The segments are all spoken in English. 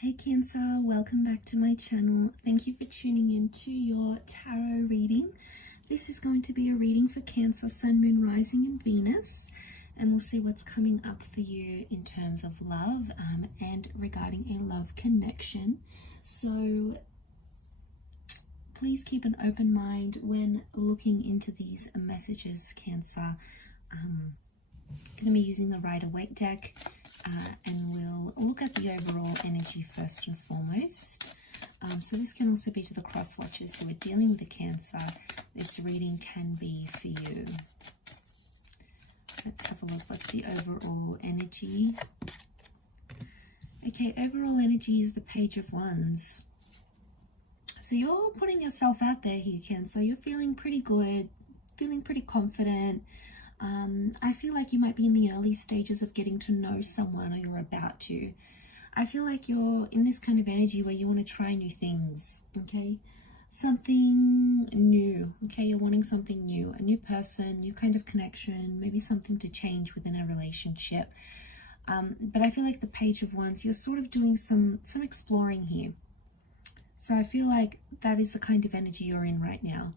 Hey Cancer, welcome back to my channel. Thank you for tuning in to your tarot reading. This is going to be a reading for Cancer, Sun, Moon, Rising and Venus, and we'll see what's coming up for you in terms of love and regarding a love connection. So please keep an open mind when looking into these messages, Cancer. I'm going to be using the Rider-Waite deck. And we'll look at the overall energy first and foremost. So this can also be to the cross-watchers who are dealing with the Cancer. This reading can be for you. Let's have a look. What's the overall energy? Okay, overall energy is the Page of Wands. So you're putting yourself out there here, Cancer. You're feeling pretty good, feeling pretty confident. I feel like you might be in the early stages of getting to know someone, or you're about to. I feel like you're in this kind of energy where you want to try new things, okay? Something new, okay? You're wanting something new, a new person, new kind of connection, maybe something to change within a relationship. But I feel like the Page of Wands, you're sort of doing some exploring here. So I feel like that is the kind of energy you're in right now.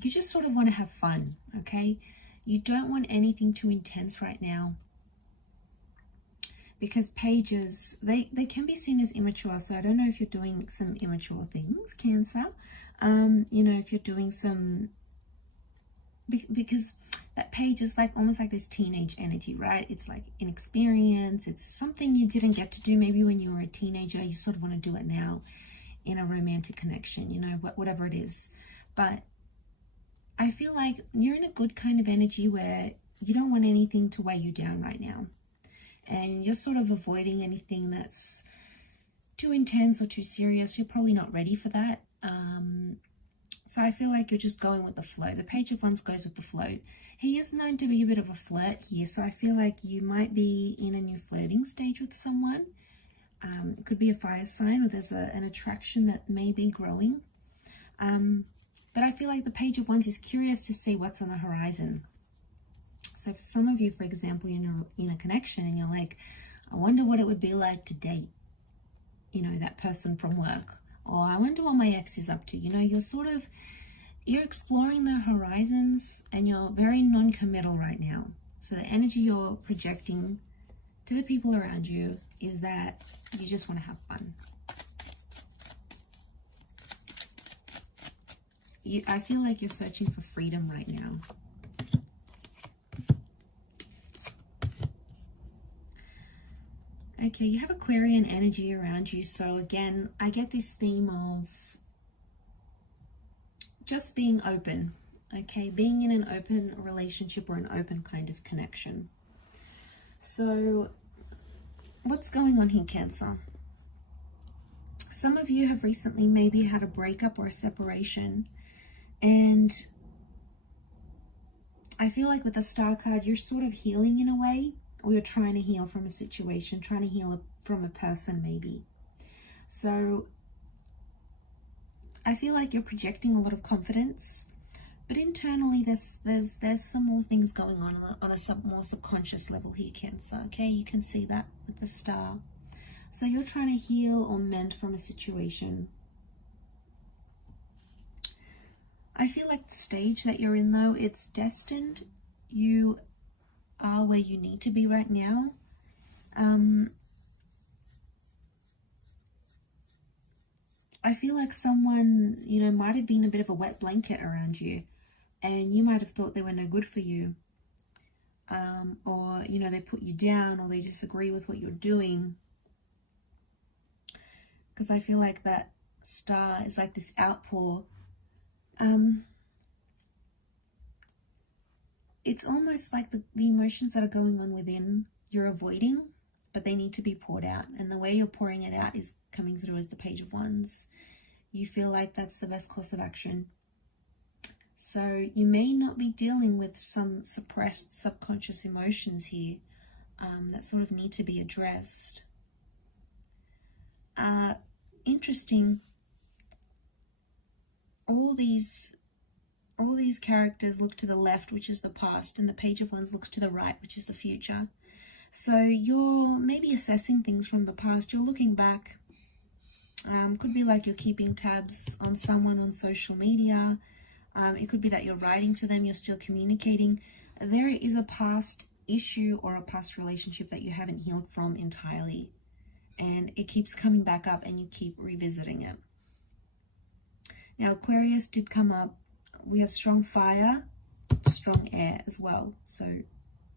You just sort of want to have fun, okay? You don't want anything too intense right now, because pages, they can be seen as immature. So I don't know if you're doing some immature things, Cancer. You know, if you're doing some, because that page is like almost like this teenage energy, right? It's like inexperience. It's something you didn't get to do maybe when you were a teenager. You sort of want to do it now in a romantic connection, you know, whatever it is. But I feel like you're in a good kind of energy where you don't want anything to weigh you down right now. And you're sort of avoiding anything that's too intense or too serious. You're probably not ready for that. So I feel like you're just going with the flow. The Page of Wands goes with the flow. He is known to be a bit of a flirt here. So I feel like you might be in a new flirting stage with someone. It could be a fire sign, or there's an attraction that may be growing. But I feel like the Page of Wands is curious to see what's on the horizon. So for some of you, for example, you're in a connection and you're like, I wonder what it would be like to date, you know, that person from work. Or I wonder what my ex is up to. You know, you're exploring the horizons and you're very non-committal right now. So the energy you're projecting to the people around you is that you just want to have fun. I feel like you're searching for freedom right now. Okay, you have Aquarian energy around you. So again, I get this theme of just being open. Okay, being in an open relationship or an open kind of connection. So what's going on here, Cancer? Some of you have recently maybe had a breakup or a separation. And I feel like with the Star card, you're sort of healing in a way, or you're trying to heal from a situation, trying to heal from a person maybe. So I feel like you're projecting a lot of confidence, but internally there's some more things going on a more subconscious level here, Cancer. Okay, you can see that with the Star. So you're trying to heal or mend from a situation. I feel like the stage that you're in, though, it's destined. You are where you need to be right now. I feel like someone, you know, might have been a bit of a wet blanket around you, and you might have thought they were no good for you. Or, you know, they put you down, or they disagree with what you're doing. Because I feel like that Star is like this outpour. It's almost like the emotions that are going on within you're avoiding, but they need to be poured out. And the way you're pouring it out is coming through as the Page of Wands. You feel like that's the best course of action. So you may not be dealing with some suppressed subconscious emotions here that sort of need to be addressed. Interesting. All these characters look to the left, which is the past, and the Page of Wands looks to the right, which is the future. So you're maybe assessing things from the past. You're looking back. Could be like you're keeping tabs on someone on social media. It could be that you're writing to them, you're still communicating. There is a past issue or a past relationship that you haven't healed from entirely. And it keeps coming back up and you keep revisiting it. Now, Aquarius did come up. We have strong fire, strong air as well. So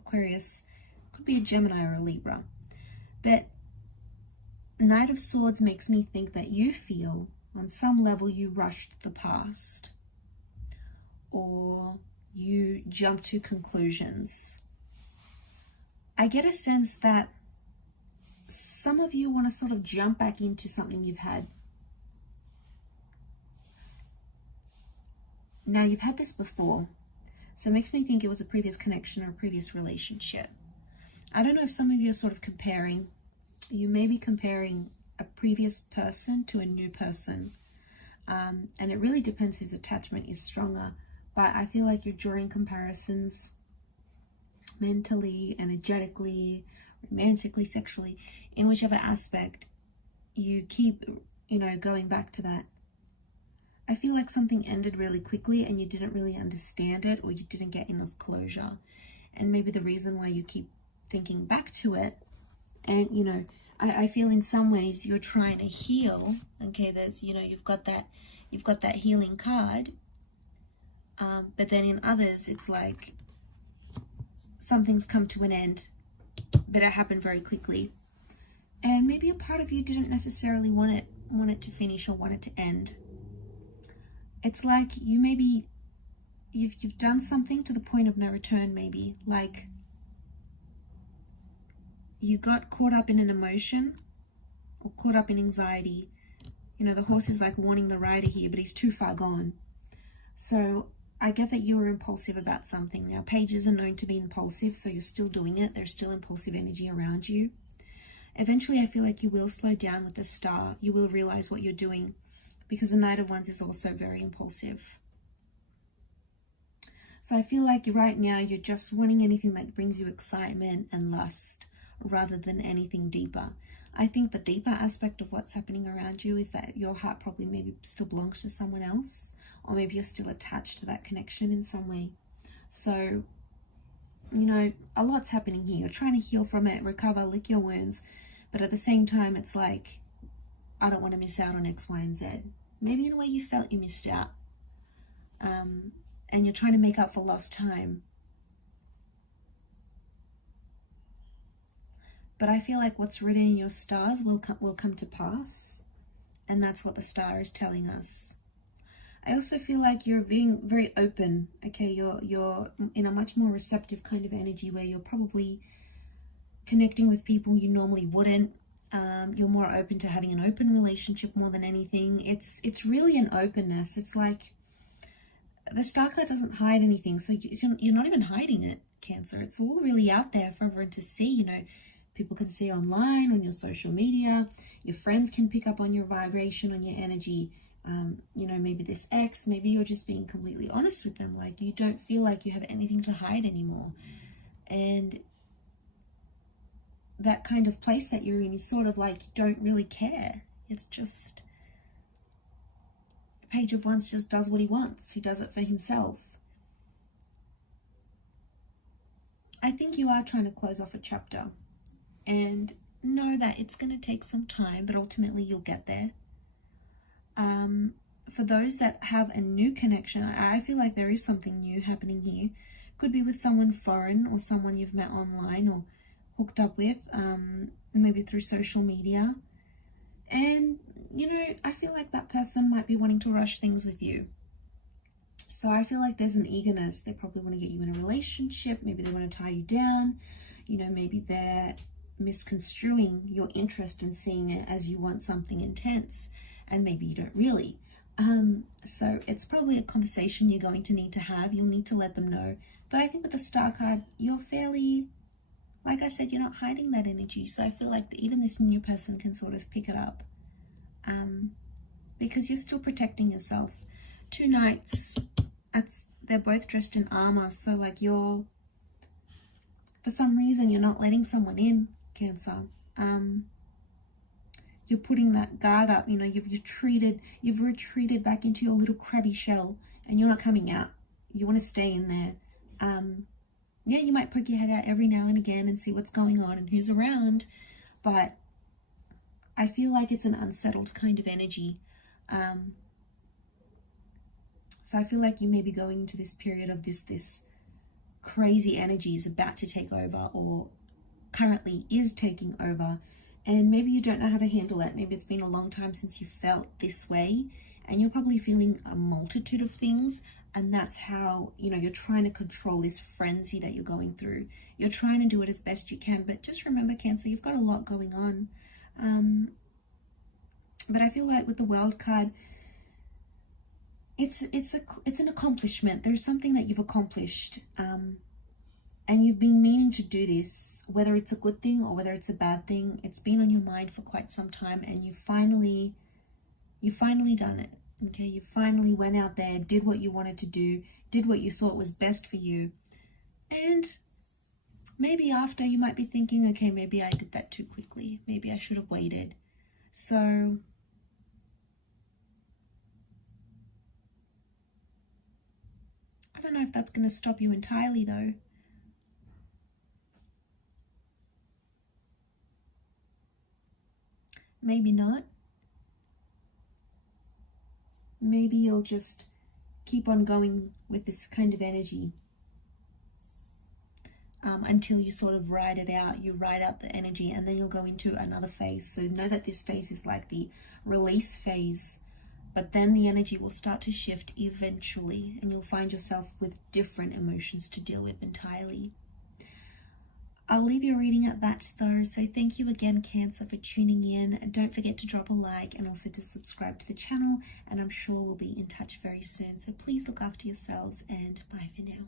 Aquarius could be a Gemini or a Libra. But Knight of Swords makes me think that you feel on some level you rushed the past, or you jump to conclusions. I get a sense that some of you want to sort of jump back into something you've had. Now, you've had this before, so it makes me think it was a previous connection or a previous relationship. I don't know if some of you are sort of comparing. You may be comparing a previous person to a new person. And it really depends whose attachment is stronger. But I feel like you're drawing comparisons mentally, energetically, romantically, sexually, in whichever aspect you keep, going back to that. I feel like something ended really quickly and you didn't really understand it, or you didn't get enough closure. And maybe the reason why you keep thinking back to it, and I feel in some ways you're trying to heal. Okay, there's you've got that healing card, but then in others it's like something's come to an end, but it happened very quickly, and maybe a part of you didn't necessarily want it to finish or want it to end. It's like you've done something to the point of no return. Maybe like you got caught up in an emotion or caught up in anxiety. The horse is like warning the rider here, but he's too far gone. So I get that you were impulsive about something. Now, pages are known to be impulsive, so you're still doing it. There's still impulsive energy around you. Eventually, I feel like you will slow down with the star. You will realize what you're doing, because the Knight of Wands is also very impulsive. So I feel like right now you're just wanting anything that brings you excitement and lust, rather than anything deeper. I think the deeper aspect of what's happening around you is that your heart probably maybe still belongs to someone else, or maybe you're still attached to that connection in some way. So, a lot's happening here. You're trying to heal from it, recover, lick your wounds, but at the same time, it's like, I don't want to miss out on X, Y, and Z. Maybe in a way you felt you missed out, and you're trying to make up for lost time. But I feel like what's written in your stars will come to pass, and that's what the star is telling us. I also feel like you're being very open. Okay, you're in a much more receptive kind of energy, where you're probably connecting with people you normally wouldn't. You're more open to having an open relationship more than anything. It's really an openness. It's like the star card doesn't hide anything, so you're not even hiding it, Cancer. It's all really out there for everyone to see. People can see online, on your social media. Your friends can pick up on your vibration, on your energy. Maybe this ex, maybe you're just being completely honest with them. Like, you don't feel like you have anything to hide anymore. And that kind of place that you're in is sort of like, you don't really care. It's just, Page of Wands just does what he wants. He does it for himself. I think you are trying to close off a chapter, and know that it's going to take some time, but ultimately you'll get there. For those that have a new connection, I feel like there is something new happening here. Could be with someone foreign, or someone you've met online or hooked up with, maybe through social media. And, I feel like that person might be wanting to rush things with you. So I feel like there's an eagerness. They probably want to get you in a relationship. Maybe they want to tie you down. Maybe they're misconstruing your interest and seeing it as you want something intense, and maybe you don't really. So it's probably a conversation you're going to need to have. You'll need to let them know. But I think with the star card, you're fairly, like I said, you're not hiding that energy. So I feel like even this new person can sort of pick it up, because you're still protecting yourself. Two knights, they're both dressed in armor. So like you're for some reason you're not letting someone in, Cancer. You're putting that guard up, you know, you've retreated back into your little crabby shell, and you're not coming out. You want to stay in there. Yeah, you might poke your head out every now and again and see what's going on and who's around, but I feel like it's an unsettled kind of energy. So I feel like you may be going into this period of this crazy energy is about to take over, or currently is taking over, and maybe you don't know how to handle it. Maybe it's been a long time since you felt this way, and you're probably feeling a multitude of things, and that's how, you know, you're trying to control this frenzy that you're going through. You're trying to do it as best you can, but just remember, Cancer, you've got a lot going on. But I feel like with the World card, it's an accomplishment. There's something that you've accomplished, and you've been meaning to do this, whether it's a good thing or whether it's a bad thing. It's been on your mind for quite some time, and you finally done it. Okay, you finally went out there, did what you wanted to do, did what you thought was best for you. And maybe after, you might be thinking, okay, maybe I did that too quickly. Maybe I should have waited. So I don't know if that's going to stop you entirely, though. Maybe not. Maybe you'll just keep on going with this kind of energy until you sort of ride it out. You ride out the energy, and then you'll go into another phase. So know that this phase is like the release phase, but then the energy will start to shift eventually, and you'll find yourself with different emotions to deal with entirely. I'll leave your reading at that, though. So thank you again, Cancer, for tuning in. Don't forget to drop a like and also to subscribe to the channel, and I'm sure we'll be in touch very soon. So please look after yourselves, and bye for now.